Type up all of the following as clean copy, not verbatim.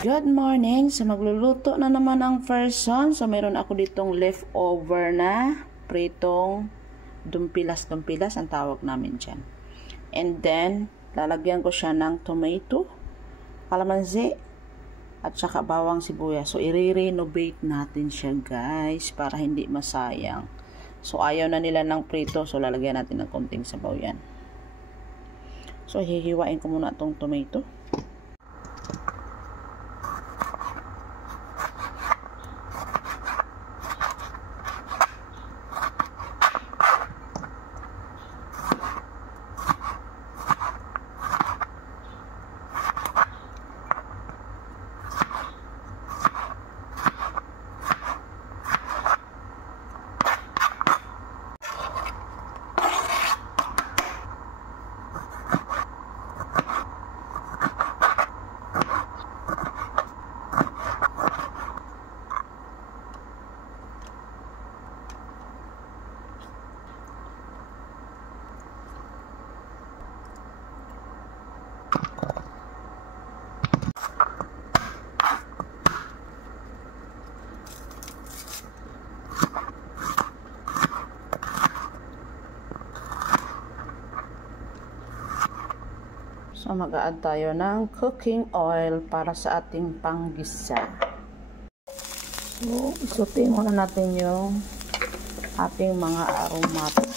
Good morning! So magluluto na naman ang person. So meron ako ditong leftover na pritong dumpilas-dumpilas ang tawag namin dyan. And then, lalagyan ko siya ng tomato, kalamansi, at saka bawang sibuyas. So i-renovate natin siya guys para hindi masayang. So ayaw na nila ng prito. So lalagyan natin ng konting sabaw yan. So hihiwain ko muna itong tomato. So, mag-a-add tayo ng cooking oil para sa ating panggisa. So, isutin muna natin yung ating mga aromatic.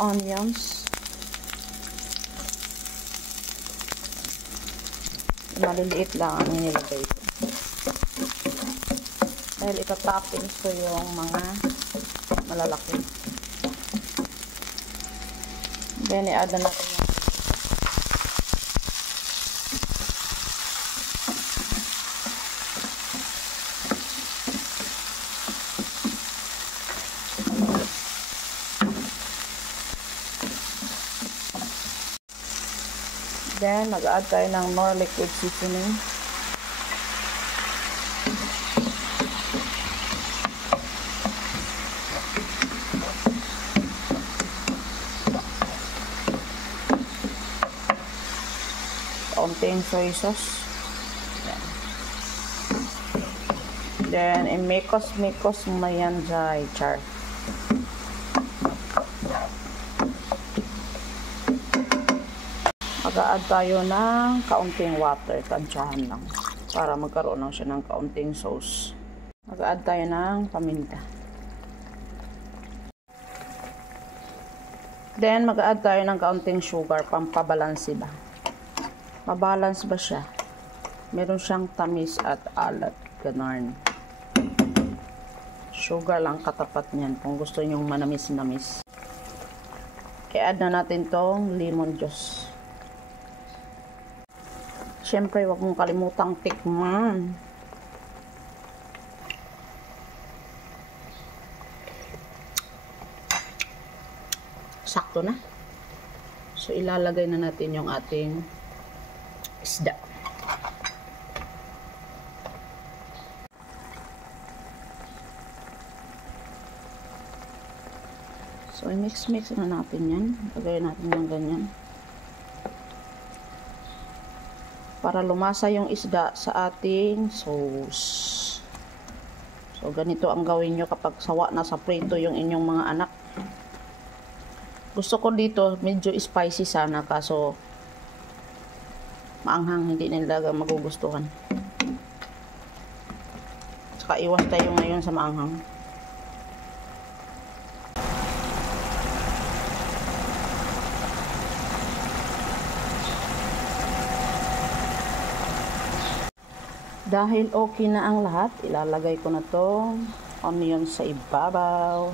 Onions. Maliliit lang ang nilagay ko. Dahil ito-toppings ko yung mga malalaki. Then, i-add na natin yung then, mag-add tayo ng more liquid seasoning. Kaunting soy sauce. Then, imikos-mikos mo yan dyan, char. Mag-a-add tayo ng kaunting water, tansyahan lang, para magkaroon lang siya ng kaunting sauce. Mag-a-add tayo ng paminta. Then, mag-a-add tayo ng kaunting sugar, pampabalansi ba? Mabalance ba siya? Meron siyang tamis at alat. Ganon. Sugar lang katapat niyan kung gusto nyong manamis-namis. I-add na natin tong lemon juice. Siyempre, wag mong kalimutang tikman. Sakto na. So, ilalagay na natin yung ating isda. So, i-mix-mix na natin yan. Lagay natin yung ganyan. Para lumasa yung isda sa ating sauce. So, ganito ang gawin nyo kapag sawa na sa prito yung inyong mga anak. Gusto ko dito, medyo spicy sana, kaso maanghang, hindi nila magugustuhan. Saka iwas tayo ngayon sa maanghang. Dahil okay na ang lahat, ilalagay ko na tong onion sa ibabaw.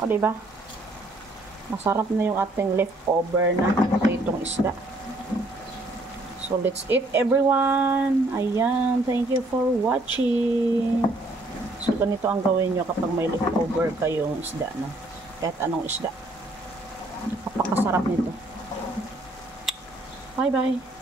O, diba? Masarap na yung ating leftover na pritong isda. So, let's eat everyone. Ayan. Thank you for watching. So, ganito ang gawin nyo kapag may leftover kayong isda, no? Kahit anong isda. Napakasarap nito. Bye-bye.